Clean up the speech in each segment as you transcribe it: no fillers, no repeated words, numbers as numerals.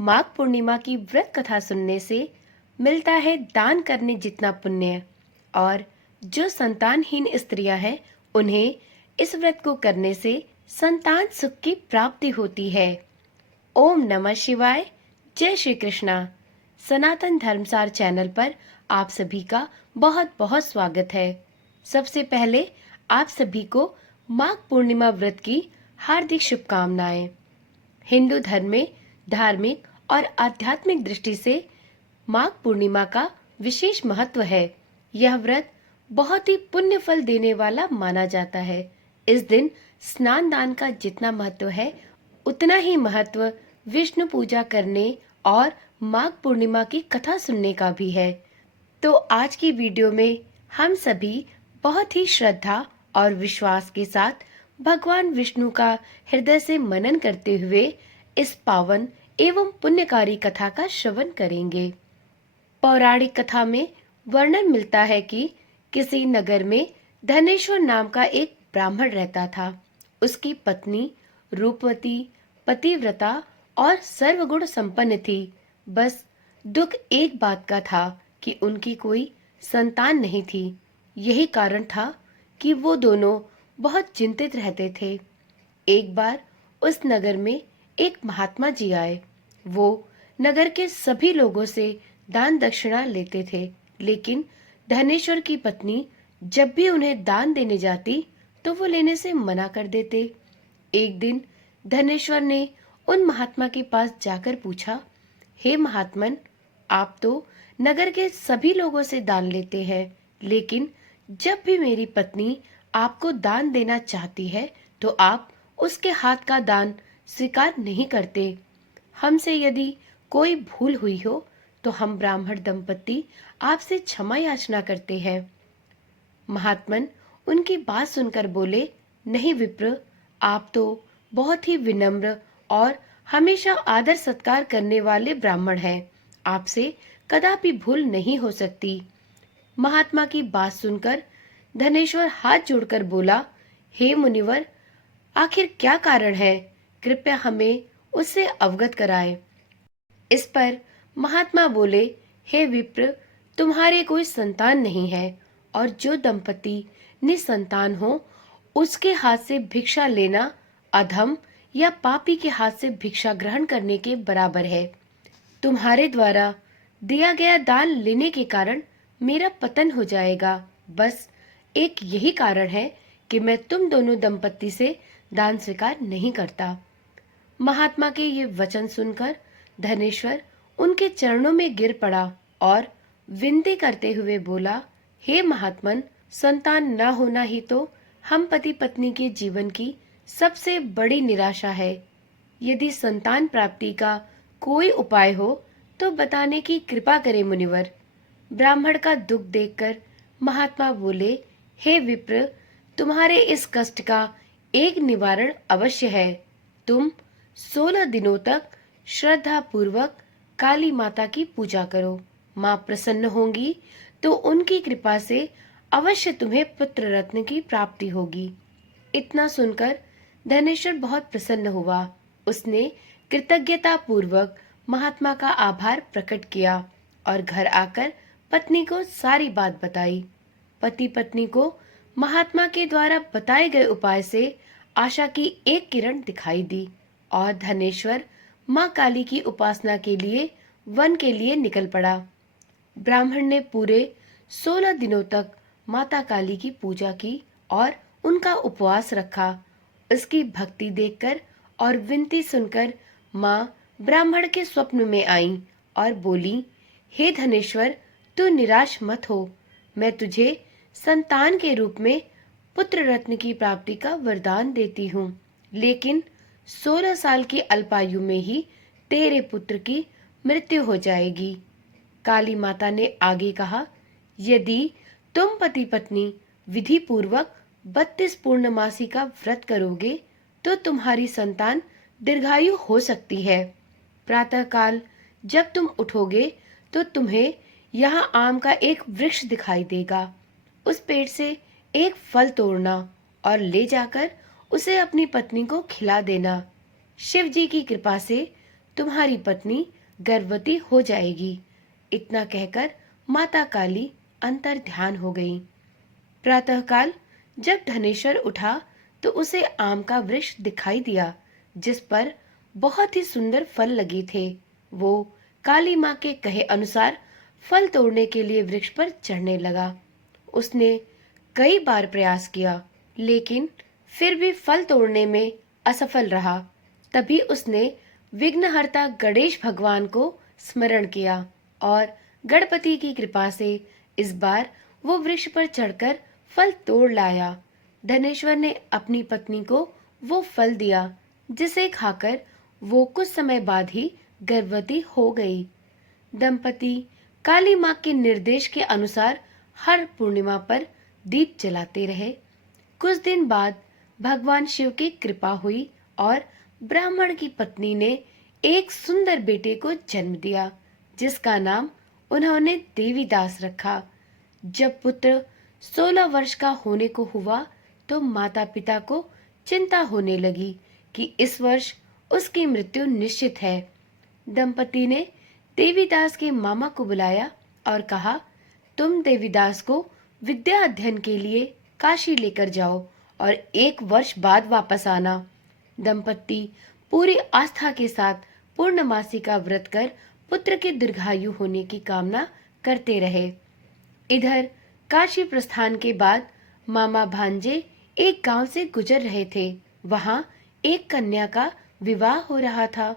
माघ पूर्णिमा की व्रत कथा सुनने से मिलता है दान करने जितना पुण्य। और जो संतानहीन स्त्रियां हैं उन्हें इस व्रत को करने से संतान सुख की प्राप्ति होती है। ओम नमः शिवाय। जय श्री कृष्णा। सनातन धर्मसार चैनल पर आप सभी का बहुत बहुत स्वागत है। सबसे पहले आप सभी को माघ पूर्णिमा व्रत की हार्दिक शुभकामनाएं। हिंदू धर्म में धार्मिक और आध्यात्मिक दृष्टि से माघ पूर्णिमा का विशेष महत्व है। यह व्रत बहुत ही पुण्य फल देने वाला माना जाता है। इस दिन स्नान दान का जितना महत्व है उतना ही महत्व विष्णु पूजा करने और माघ पूर्णिमा की कथा सुनने का भी है। तो आज की वीडियो में हम सभी बहुत ही श्रद्धा और विश्वास के साथ भगवान विष्णु का हृदय से मनन करते हुए इस पावन एवं पुण्यकारी कथा का श्रवण करेंगे। पौराणिक कथा में वर्णन मिलता है कि किसी नगर में धनेश्वर नाम का एक ब्राह्मण रहता था। उसकी पत्नी रूपवती, पतिव्रता और सर्वगुण संपन्न थी। बस दुख एक बात का था कि उनकी कोई संतान नहीं थी। यही कारण था कि वो दोनों बहुत चिंतित रहते थे। एक बार उस नगर में एक महात्मा जी आए। वो नगर के सभी लोगों से दान दक्षिणा लेते थे, लेकिन धनेश्वर की पत्नी जब भी उन्हें दान देने जाती तो वो लेने से मना कर देते। एक दिन धनेश्वर ने उन महात्मा के पास जाकर पूछा, हे महात्मन, आप तो नगर के सभी लोगों से दान लेते हैं, लेकिन जब भी मेरी पत्नी आपको दान देना चाहती है तो आप उसके हाथ का दान स्वीकार नहीं करते। हमसे यदि कोई भूल हुई हो तो हम ब्राह्मण दंपत्ति आपसे क्षमा याचना करते हैं। महात्मन उनकी बात सुनकर बोले, नहीं विप्र, आप तो बहुत ही विनम्र और हमेशा आदर सत्कार करने वाले ब्राह्मण हैं। आपसे कदापि भूल नहीं हो सकती। महात्मा की बात सुनकर धनेश्वर हाथ जोड़कर बोला, हे मुनिवर, आखिर क्या कारण है? कृपया हमें उससे अवगत कराएं। इस पर महात्मा बोले, हे विप्र, तुम्हारे कोई संतान नहीं है और जो दंपति निसंतान हो उसके हाथ से भिक्षा लेना अधम या पापी के हाथ से भिक्षा ग्रहण करने के बराबर है। तुम्हारे द्वारा दिया गया दान लेने के कारण मेरा पतन हो जाएगा। बस एक यही कारण है कि मैं तुम दोनों दंपत्ति से दान स्वीकार नहीं करता। महात्मा के ये वचन सुनकर धनेश्वर उनके चरणों में गिर पड़ा और विनती करते हुए बोला, हे महात्मन, संतान न होना ही तो हम पति पत्नी के जीवन की सबसे बड़ी निराशा है। यदि संतान प्राप्ति का कोई उपाय हो तो बताने की कृपा करें मुनिवर। ब्राह्मण का दुख देखकर महात्मा बोले, हे विप्र, तुम्हारे इस कष्ट का एक निवारण अवश्य है। तुम 16 दिनों तक श्रद्धा पूर्वक काली माता की पूजा करो। माँ प्रसन्न होंगी तो उनकी कृपा से अवश्य तुम्हें पुत्र रत्न की प्राप्ति होगी। इतना सुनकर धनेश्वर बहुत प्रसन्न हुआ। उसने कृतज्ञता पूर्वक महात्मा का आभार प्रकट किया और घर आकर पत्नी को सारी बात बताई। पति पत्नी को महात्मा के द्वारा बताए गए उपाय से आशा की एक किरण दिखाई दी और धनेश्वर माँ काली की उपासना के लिए वन के लिए निकल पड़ा। ब्राह्मण ने पूरे 16 दिनों तक माता काली की पूजा की और उनका उपवास रखा। उसकी भक्ति देखकर और विनती सुनकर माँ ब्राह्मण के स्वप्न में आई और बोली, हे धनेश्वर, तू निराश मत हो। मैं तुझे संतान के रूप में पुत्र रत्न की प्राप्ति का वरदान देती हूँ, लेकिन 16 साल की अल्पायु में ही तेरे पुत्र की मृत्यु हो जाएगी। काली माता ने आगे कहा, यदि तुम पति पत्नी विधि पूर्वक 32 पूर्णमासी का व्रत करोगे तो तुम्हारी संतान दीर्घायु हो सकती है। प्रातःकाल जब तुम उठोगे तो तुम्हें यहाँ आम का एक वृक्ष दिखाई देगा। उस पेड़ से एक फल तोड़ना और ले जाकर उसे अपनी पत्नी को खिला देना। शिव जी की कृपा से तुम्हारी पत्नी गर्भवती हो जाएगी। इतना कहकर माता काली अंतर ध्यान हो गई। प्रातःकाल जब धनेश्वर उठा तो उसे आम का वृक्ष दिखाई दिया, जिस पर बहुत ही सुंदर फल लगे थे। वो काली माँ के कहे अनुसार फल तोड़ने के लिए वृक्ष पर चढ़ने लगा। उसने कई बार प्रयास किया, लेकिन फिर भी फल तोड़ने में असफल रहा। तभी उसने विघ्नहर्ता गणेश भगवान को स्मरण किया और गणपति की कृपा से इस बार वो वृक्ष पर चढ़कर फल तोड़ लाया। धनेश्वर ने अपनी पत्नी को वो फल दिया, जिसे खाकर वो कुछ समय बाद ही गर्भवती हो गई। दंपति काली माँ के निर्देश के अनुसार हर पूर्णिमा पर दीप जलाते रहे। कुछ दिन बाद भगवान शिव की कृपा हुई और ब्राह्मण की पत्नी ने एक सुंदर बेटे को जन्म दिया, जिसका नाम उन्होंने देवीदास रखा। जब पुत्र 16 वर्ष का होने को हुआ तो माता पिता को चिंता होने लगी कि इस वर्ष उसकी मृत्यु निश्चित है। दंपति ने देवीदास के मामा को बुलाया और कहा, तुम देवीदास को विद्या अध्ययन के लिए काशी लेकर जाओ और 1 वर्ष बाद वापस आना। दंपति पूरी आस्था के साथ पूर्णमासी का व्रत कर पुत्र के दीर्घायु होने की कामना करते रहे। इधर काशी प्रस्थान के बाद मामा भांजे एक गांव से गुजर रहे थे। वहां एक कन्या का विवाह हो रहा था,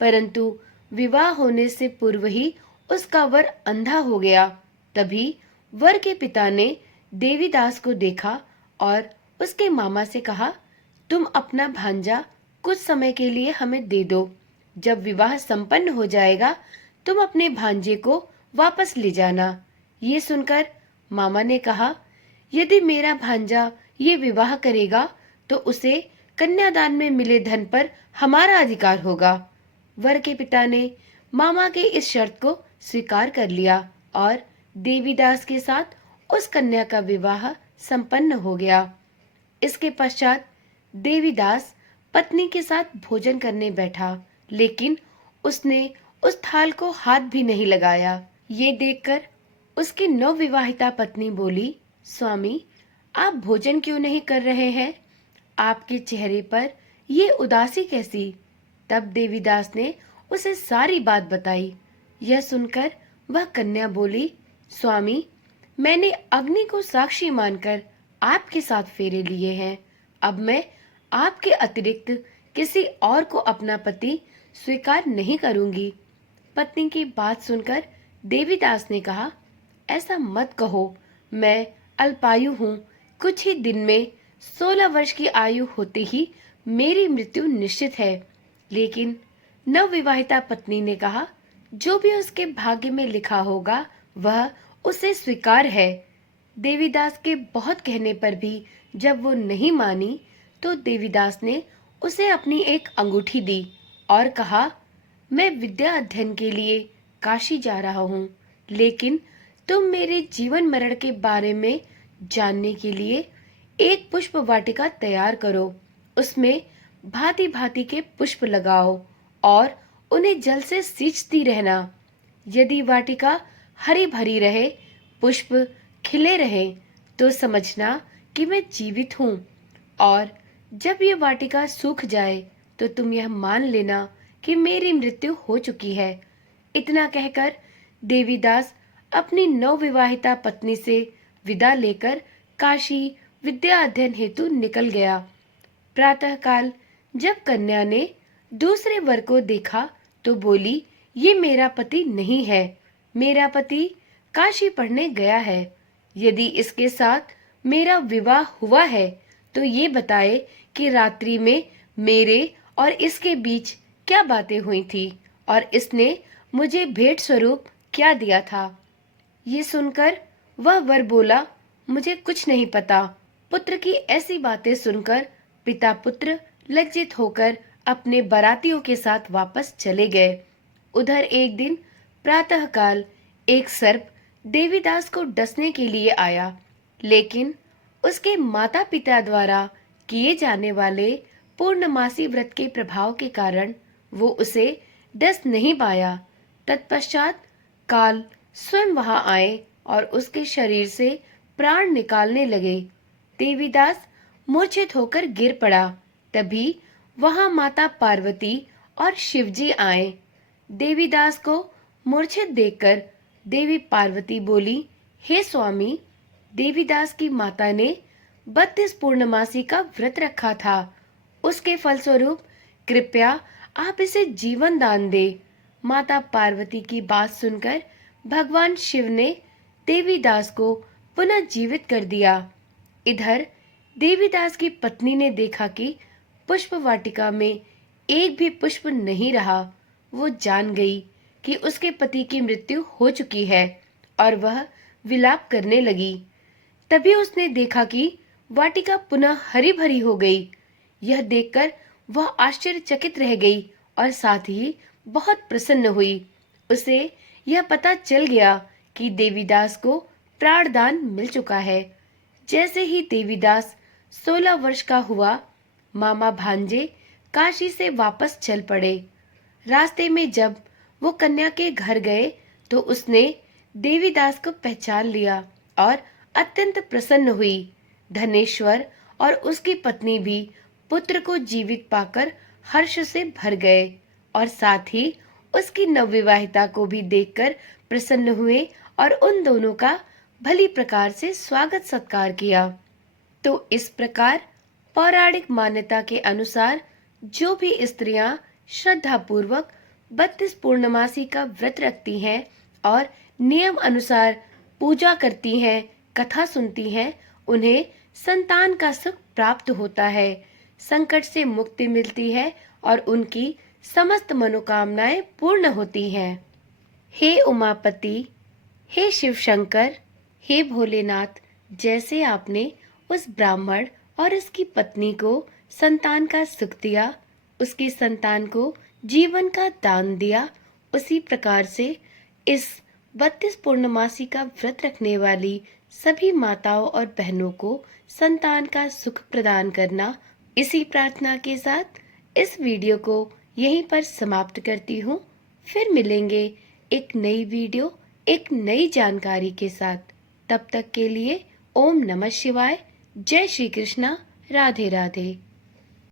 परंतु विवाह होने से पूर्व ही उसका वर अंधा हो गया। तभी वर के पिता ने देवीदास को देखा और उसके मामा से कहा, तुम अपना भांजा कुछ समय के लिए हमें दे दो। जब विवाह संपन्न हो जाएगा तुम अपने भांजे को वापस ले जाना। ये सुनकर मामा ने कहा, यदि मेरा भांजा ये विवाह करेगा तो उसे कन्यादान में मिले धन पर हमारा अधिकार होगा। वर के पिता ने मामा के इस शर्त को स्वीकार कर लिया और देवीदास के साथ उस कन्या का विवाह संपन्न हो गया। इसके पश्चात देवीदास पत्नी के साथ भोजन करने बैठा, लेकिन उसने उस थाल को हाथ भी नहीं लगाया। ये देखकर उसकी नवविवाहिता पत्नी बोली, स्वामी, आप भोजन क्यों नहीं कर रहे हैं? आपके चेहरे पर ये उदासी कैसी? तब देवीदास ने उसे सारी बात बताई। यह सुनकर वह कन्या बोली, स्वामी, मैंने अग्नि को साक्षी मानकर आपके साथ फेरे लिए हैं। अब मैं आपके अतिरिक्त किसी और को अपना पति स्वीकार नहीं करूंगी। पत्नी की बात सुनकर देवीदास ने कहा, ऐसा मत कहो, मैं अल्पायु हूँ। कुछ ही दिन में 16 वर्ष की आयु होते ही मेरी मृत्यु निश्चित है। लेकिन नवविवाहिता पत्नी ने कहा, जो भी उसके भाग्य में लिखा होगा वह उसे स्वीकार है। देवीदास के बहुत कहने पर भी जब वो नहीं मानी तो देवीदास ने उसे अपनी एक अंगूठी दी और कहा, मैं विद्या अध्ययन के लिए काशी जा रहा हूँ, लेकिन तुम मेरे जीवन मरण के बारे में जानने के लिए एक पुष्प वाटिका तैयार करो। उसमें भांति भांति के पुष्प लगाओ और उन्हें जल से सींचती रहना। यदि वाटिका हरी भरी रहे, पुष्प खिले रहे, तो समझना कि मैं जीवित हूँ, और जब ये वाटिका सूख जाए तो तुम यह मान लेना कि मेरी मृत्यु हो चुकी है। इतना कहकर देवीदास अपनी नवविवाहिता पत्नी से विदा लेकर काशी विद्या अध्ययन हेतु निकल गया। प्रातःकाल जब कन्या ने दूसरे वर को देखा तो बोली, ये मेरा पति नहीं है, मेरा पति काशी पढ़ने गया है। यदि इसके साथ मेरा विवाह हुआ है तो ये बताए कि रात्रि में मेरे और इसके बीच क्या बातें हुई थी और इसने मुझे भेंट स्वरूप क्या दिया था। ये सुनकर वह वर बोला, मुझे कुछ नहीं पता। पुत्र की ऐसी बातें सुनकर पिता पुत्र लज्जित होकर अपने बारातियों के साथ वापस चले गए। उधर एक दिन प्रातःकाल एक सर्प देवीदास को डसने के लिए आया, लेकिन उसके माता पिता द्वारा किए जाने वाले पूर्णमासी व्रत के प्रभाव के कारण वो उसे दस्त नहीं पाया। तत्पश्चात काल स्वयं वहां आए और उसके शरीर से प्राण निकालने लगे। देवीदास मूर्छित होकर गिर पड़ा। तभी वहां माता पार्वती और शिवजी आए। देवीदास को मूर्छित देखकर देवी पार्वती बोली, हे स्वामी, देवीदास की माता ने 32 पूर्णमासी का व्रत रखा था। उसके फलस्वरूप कृपया आप इसे जीवन दान दे। माता पार्वती की बात सुनकर भगवान शिव ने देवीदास को पुनः जीवित कर दिया। इधर देवीदास की पत्नी ने देखा कि पुष्प वाटिका में एक भी पुष्प नहीं रहा। वो जान गई कि उसके पति की मृत्यु हो चुकी है और वह विलाप करने लगी। तभी उसने देखा कि वाटिका पुनः हरी भरी हो गई। यह देखकर वह आश्चर्यचकित रह गई और साथ ही बहुत प्रसन्न हुई। उसे यह पता चल गया कि देवीदास को प्राणदान मिल चुका है। जैसे ही देवीदास 16 वर्ष का हुआ, मामा भांजे काशी से वापस चल पड़े। रास्ते में जब वो कन्या के घर गए तो उसने देवीदास को पहचान लिया और अत्यंत प्रसन्न हुई। धनेश्वर और उसकी पत्नी भी पुत्र को जीवित पाकर हर्ष से भर गए और साथ ही उसकी नवविवाहिता को भी देखकर प्रसन्न हुए और उन दोनों का भली प्रकार से स्वागत सत्कार किया। तो इस प्रकार पौराणिक मान्यता के अनुसार जो भी स्त्रियां श्रद्धा पूर्वक 32 पूर्णमासी का व्रत रखती हैं और नियम अनुसार पूजा करती हैं, कथा सुनती हैं, उन्हें संतान का सुख प्राप्त होता है, संकट से मुक्ति मिलती है और उनकी समस्त मनोकामनाएं पूर्ण होती हैं। हे उमापति, हे शिव शंकर, हे भोलेनाथ, जैसे आपने उस ब्राह्मण और उसकी पत्नी को संतान का सुख दिया, उसकी संतान को जीवन का दान दिया, उसी प्रकार से इस 32 पूर्णमासी का व्रत रखने वाली सभी माताओं और बहनों को संतान का सुख प्रदान करना। इसी प्रार्थना के साथ इस वीडियो को यहीं पर समाप्त करती हूँ। फिर मिलेंगे एक नई वीडियो, एक नई जानकारी के साथ। तब तक के लिए ओम नमः शिवाय, जय श्री कृष्णा, राधे राधे।